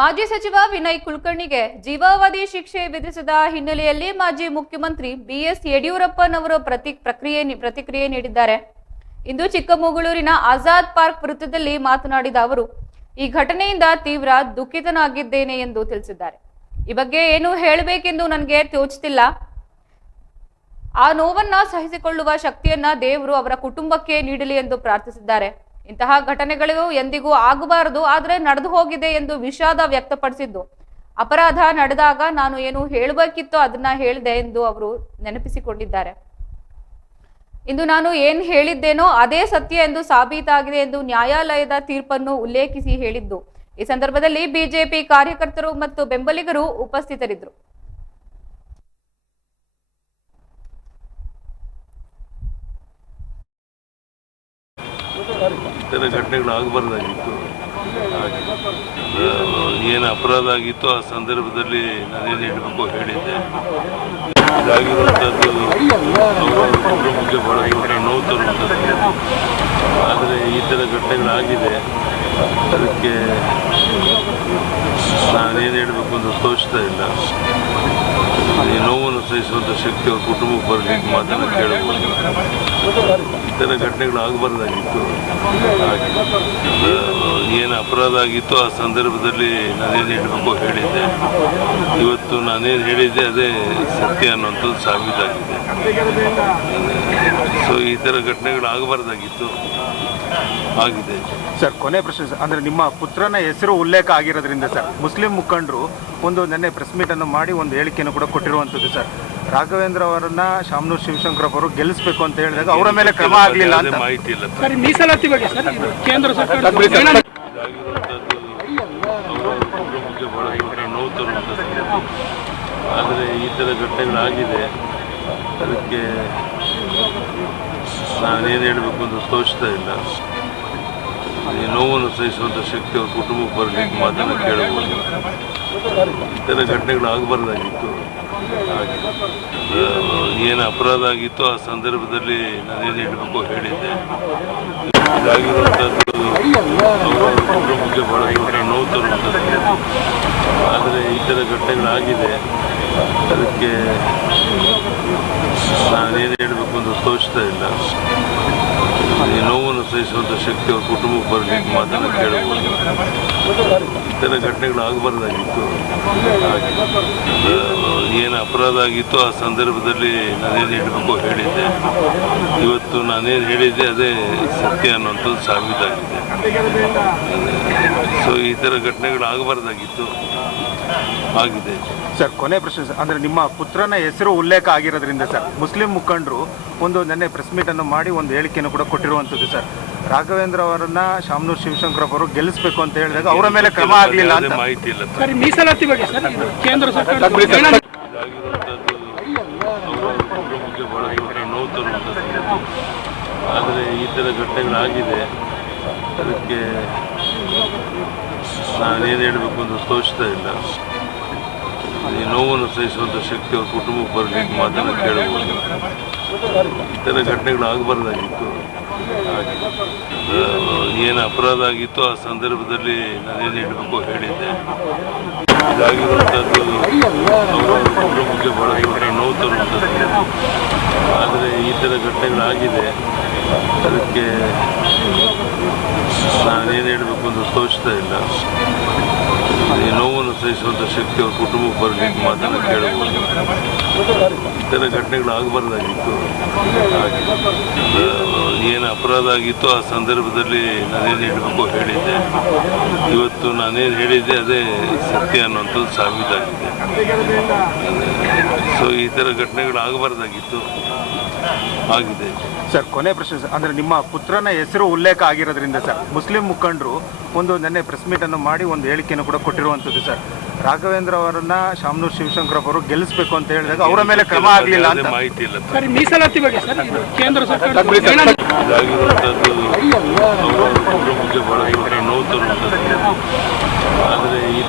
ಮಾಜಿ ಸಚಿವ ವಿನಯ್ ಕುಲಕರ್ಣಿಗೆ ಜೀವಾವಧಿ ಶಿಕ್ಷೆ ವಿಧಿಸಿದ ಹಿನ್ನೆಲೆಯಲ್ಲಿ ಮಾಜಿ ಮುಖ್ಯಮಂತ್ರಿ ಬಿಎಸ್ ಯಡಿಯೂರಪ್ಪನವರು ಪ್ರತಿಕ್ರಿಯೆ ನೀಡಿದ್ದಾರೆ. ಇಂದು ಚಿಕ್ಕಮಗಳೂರಿನ ಆಜಾದ್ ಪಾರ್ಕ್ ವೃತ್ತದಲ್ಲಿ ಮಾತನಾಡಿದ ಅವರು, ಈ ಘಟನೆಯಿಂದ ತೀವ್ರ ದುಃಖಿತನಾಗಿದ್ದೇನೆ ಎಂದು ತಿಳಿಸಿದ್ದಾರೆ. ಈ ಬಗ್ಗೆ ಏನು ಹೇಳಬೇಕೆಂದು ನನಗೆ ತೋಚುತ್ತಿಲ್ಲ. ಆ ನೋವನ್ನ ಸಹಿಸಿಕೊಳ್ಳುವ ಶಕ್ತಿಯನ್ನ ದೇವರು ಅವರ ಕುಟುಂಬಕ್ಕೆ ನೀಡಲಿ ಎಂದು ಪ್ರಾರ್ಥಿಸಿದ್ದಾರೆ. ಇಂತಹ ಘಟನೆಗಳು ಎಂದಿಗೂ ಆಗಬಾರದು, ಆದರೆ ನಡೆದು ಹೋಗಿದೆ ಎಂದು ವಿಷಾದ ವ್ಯಕ್ತಪಡಿಸಿದ್ದು, ಅಪರಾಧ ನಡೆದಾಗ ನಾನು ಏನು ಹೇಳಬೇಕಿತ್ತೋ ಅದನ್ನ ಹೇಳಿದೆ ಎಂದು ಅವರು ನೆನಪಿಸಿಕೊಂಡಿದ್ದಾರೆ. ಇಂದು ನಾನು ಏನ್ ಹೇಳಿದ್ದೇನೋ ಅದೇ ಸತ್ಯ ಎಂದು ಸಾಬೀತಾಗಿದೆ ಎಂದು ನ್ಯಾಯಾಲಯದ ತೀರ್ಪನ್ನು ಉಲ್ಲೇಖಿಸಿ ಹೇಳಿದ್ದು. ಈ ಸಂದರ್ಭದಲ್ಲಿ ಬಿಜೆಪಿ ಕಾರ್ಯಕರ್ತರು ಮತ್ತು ಬೆಂಬಲಿಗರು ಉಪಸ್ಥಿತರಿದ್ದರು. ಇತರ ಘಟನೆಗಳು ಆಗಬಾರ್ದಾಗಿತ್ತು. ಏನು ಅಪರಾಧ ಆಗಿತ್ತು ಆ ಸಂದರ್ಭದಲ್ಲಿ ನಾನೇನು ಹೇಳಬೇಕು ಹೇಳಿದ್ದೆ. ಇದಾಗಿರುವಂಥದ್ದು ಅವರ ಕುಟುಂಬಕ್ಕೆ ಭಾಳ ದೊಡ್ಡ ನೋವು ತರುವಂಥದ್ದು. ಆದರೆ ಈ ಥರ ಘಟನೆಗಳಾಗಿದೆ, ಅದಕ್ಕೆ ನಾನೇನು ಹೇಳಬೇಕು ಅಂತ ತೋಚ್ತಾ ಇಲ್ಲ. ಈ ನೋವನ್ನು ಸಹಿಸುವಂಥ ಶಕ್ತಿ ಅವ್ರ ಕುಟುಂಬಕ್ಕೆ ಬರಲಿಕ್ಕೆ ಮಾತನ್ನು ಕೇಳಬಹುದು. ಈ ಥರ ಘಟನೆಗಳು ಆಗಬಾರ್ದಾಗಿತ್ತು. ಏನು ಅಪರಾಧ ಆಗಿತ್ತು ಆ ಸಂದರ್ಭದಲ್ಲಿ ನಾನೇನು ಹೇಳಬೇಕು ಹೇಳಿದ್ದೆ. ಇವತ್ತು ನಾನೇನು ಹೇಳಿದ್ದೆ ಅದೇ ಸತ್ಯ ಅನ್ನೋಂಥದ್ದು ಸಾಬೀತಾಗಿದೆ. ಸೊ ಈ ಥರ ಘಟನೆಗಳು ಆಗಬಾರ್ದಾಗಿತ್ತು, ಆಗಿದೆ. ಸರ್, ಕೊನೆ ಪ್ರಶ್ನೆ ಅಂದರೆ ನಿಮ್ಮ ಪುತ್ರನ ಹೆಸರು ಉಲ್ಲೇಖ ಆಗಿರೋದ್ರಿಂದ ಸರ್, ಮುಸ್ಲಿಂ ಮುಖಂಡರು ಒಂದು ನೆನ್ನೆ ಪ್ರೆಸ್ ಮೀಟನ್ನು ಮಾಡಿ ಒಂದು ಹೇಳಿಕೆಯನ್ನು ಕೂಡ ಕೊಟ್ಟಿರುವಂಥದ್ದು ಸರ್. ರಾಘವೇಂದ್ರ ಅವರನ್ನ ಶಾಮನೂರು ಶಿವಶಂಕರಪ್ಪ ಅವರು ಗೆಲ್ಲಿಸಬೇಕು ಅಂತ ಹೇಳಿದಾಗ ಅವರ ಮೇಲೆ ಕ್ರಮ ಆಗಲಿಲ್ಲ ಅಂತ ಮಾಹಿತಿ ಇಲ್ಲ. ಸರ್, ಮೀಸಲಾತಿ ಬಗ್ಗೆ ಸರ್ ಕೇಂದ್ರ ಸರ್ಕಾರ ಇದಾಗಿರುವಂಥದ್ದು ಅವರ ಕುಟುಂಬಕ್ಕೆ ಭಾಳ ದೊಡ್ಡ ನೋವು ತರುವಂಥದ್ದು. ಆದರೆ ಈ ಥರ ಘಟನೆಗಳಾಗಿದೆ, ಅದಕ್ಕೆ ನಾನೇನು ಹೇಳಬೇಕು ಅಂತ ತೋಚ್ತಾ ಇಲ್ಲ. ಈ ನೋವನ್ನು ಸಹಿಸುವಂಥ ಶಕ್ತಿ ಅವ್ರ ಕುಟುಂಬಕ್ಕೆ ಬರಲಿಕ್ಕೆ ಮಾತನ್ನು ಕೇಳಬಹುದು. ಈ ಥರ ಘಟನೆಗಳು ಆಗಬಾರ್ದಾಗಿತ್ತು. ಏನು ಅಪರಾಧ ಆಗಿತ್ತು ಆ ಸಂದರ್ಭದಲ್ಲಿ ನಾನೇನು ಹೇಳಬೇಕು ಹೇಳಿದ್ದೆ. ಇದಾಗಿರುವಂಥದ್ದು ಅವರ ಕುಟುಂಬಕ್ಕೆ ಭಾಳ ದೊಡ್ಡ ನೋವು ತರುವಂಥದ್ದು. ಆದರೆ ಈ ಥರ ಘಟನೆಗಳಾಗಿದೆ, ಅದಕ್ಕೆ ನಾನೇನು ಹೇಳಬೇಕು ಅಂತ ತೋಚ್ತಾ ಇಲ್ಲ. ಈ ನೋವನ್ನು ಸಹಿಸುವಂಥ ಶಕ್ತಿ ಅವ್ರ ಕುಟುಂಬಕ್ಕೆ ಬರಲಿಕ್ಕೆ ಮಾತನ್ನು ಕೇಳಬಹುದು. ಈ ಥರ ಘಟನೆಗಳು ಆಗಬಾರ್ದಾಗಿತ್ತು. ಏನು ಅಪರಾಧ ಆಗಿತ್ತು ಆ ಸಂದರ್ಭದಲ್ಲಿ ನಾನೇನು ಹೇಳಬೇಕು ಹೇಳಿದ್ದೆ. ಇವತ್ತು ನಾನೇನು ಹೇಳಿದ್ದೆ ಅದೇ ಸತ್ಯ ಅನ್ನೋಂಥದ್ದು ಸಾಬೀತಾಗಿದೆ. ಸೊ ಈ ಥರ ಘಟನೆಗಳು ಆಗಬಾರ್ದಾಗಿತ್ತು, ಆಗಿದೆ. ಸರ್, ಕೊನೆ ಪ್ರಶ್ನೆ ಅಂದರೆ ನಿಮ್ಮ ಪುತ್ರನ ಹೆಸರು ಉಲ್ಲೇಖ ಆಗಿರೋದ್ರಿಂದ ಸರ್, ಮುಸ್ಲಿಂ ಮುಖಂಡರು ಒಂದು ನೆನ್ನೆ ಪ್ರೆಸ್ ಮೀಟನ್ನು ಮಾಡಿ ಒಂದು ಹೇಳಿಕೆಯನ್ನು ಕೂಡ ಕೊಟ್ಟಿರುವಂಥದ್ದು ಸರ್. ರಾಘವೇಂದ್ರ ಅವರನ್ನ ಶಾಮನೂರು ಶಿವಶಂಕರಪ್ಪ ಅವರು ಗೆಲ್ಲಿಸಬೇಕು ಅಂತ ಹೇಳಿದಾಗ ಅವರ ಮೇಲೆ ಕ್ರಮ ಆಗಲಿಲ್ಲ ಅಂತ ಮಾಹಿತಿ ಇಲ್ಲ. ಸರ್, ಮೀಸಲಾತಿ ಬಗ್ಗೆ ಸರ್ ಕೇಂದ್ರ ಸರ್ಕಾರ ಇದಾಗಿರುವಂಥದ್ದು ಅವರ ಕುಟುಂಬಕ್ಕೆ ಭಾಳ ದೊಡ್ಡ ನೋವು ತರುವಂಥದ್ದು. ಆದರೆ ಈ ಥರ ಘಟನೆಗಳಾಗಿದೆ, ಅದಕ್ಕೆ ನಾನೇನು ಹೇಳಬೇಕು ಅಂತ ತೋಚ್ತಾ ಇಲ್ಲ. ಈ ನೋವನ್ನು ಸಹಿಸುವಂಥ ಶಕ್ತಿ ಅವ್ರ ಕುಟುಂಬಕ್ಕೆ ಬರಲಿಕ್ಕೆ ಮಾತನ್ನು ಕೇಳಬಹುದು. ಈ ಥರ ಘಟನೆಗಳು ಆಗಬಾರ್ದಾಗಿತ್ತು. ಏನು ಅಪರಾಧ ಆಗಿತ್ತು ಆ ಸಂದರ್ಭದಲ್ಲಿ ನಾನೇನು ಹೇಳಬೇಕು ಹೇಳಿದ್ದೆ. ಇದಾಗಿರುವಂಥದ್ದು ಅವರ ಕುಟುಂಬಕ್ಕೆ ಭಾಳ ದೊಡ್ಡ ನೋವು ತರುವಂಥದ್ದು. ಆದರೆ ಈ ಥರ ಘಟನೆಗಳಾಗಿದೆ, ಅದಕ್ಕೆ ನಾನೇನು ಹೇಳಬೇಕು ಅಂತ ತೋಚ್ತಾ ಇಲ್ಲ. ಈ ನೋವನ್ನು ಸಹಿಸುವಂಥ ಶಕ್ತಿ ಅವ್ರ ಕುಟುಂಬಕ್ಕೆ ಬರಲಿಕ್ಕೆ ಮಾತನ್ನು ಕೇಳಬಹುದು. ಈ ಥರ ಘಟನೆಗಳು ಆಗಬಾರ್ದಾಗಿತ್ತು. ಏನು ಅಪರಾಧ ಆಗಿತ್ತು ಆ ಸಂದರ್ಭದಲ್ಲಿ ನಾನೇನು ಹೇಳಬೇಕು ಹೇಳಿದ್ದೆ. ಇವತ್ತು ನಾನೇನು ಹೇಳಿದ್ದೆ ಅದೇ ಸತ್ಯ ಅನ್ನೋಂಥದ್ದು ಸಾಬೀತಾಗಿದೆ. ಸೊ ಈ ಥರ ಘಟನೆಗಳು ಆಗಬಾರ್ದಾಗಿತ್ತು, ಆಗಿದೆ. ಸರ್, ಕೊನೆ ಪ್ರಶ್ನೆ ಅಂದರೆ ನಿಮ್ಮ ಪುತ್ರನ ಹೆಸರು ಉಲ್ಲೇಖ ಆಗಿರೋದ್ರಿಂದ ಸರ್, ಮುಸ್ಲಿಂ ಮುಖಂಡರು ಒಂದು ನೆನ್ನೆ ಪ್ರೆಸ್ ಮೀಟನ್ನು ಮಾಡಿ ಒಂದು ಹೇಳಿಕೆಯನ್ನು ಕೂಡ ಕೊಟ್ಟಿರುವಂಥದ್ದು ಸರ್. ರಾಘವೇಂದ್ರ ಅವರನ್ನ ಶಾಮನೂರು ಶಿವಶಂಕರಪ್ಪ ಅವರು ಗೆಲ್ಲಿಸಬೇಕು ಅಂತ ಹೇಳಿದಾಗ ಅವರ ಮೇಲೆ ಕ್ರಮ ಆಗಲಿಲ್ಲ ಅಂತ ಮಾಹಿತಿ ಇಲ್ಲ. ಸರ್, ಮೀಸಲಾತಿ ಬಗ್ಗೆ ಸರ್ ಕೇಂದ್ರ ಸರ್ಕಾರ ಇದಾಗಿರುವಂಥದ್ದು ಅವರ ಕುಟುಂಬಕ್ಕೆ ಭಾಳ ದೊಡ್ಡ ನೋವು ತರುವಂಥದ್ದು. ಆದರೆ ಈ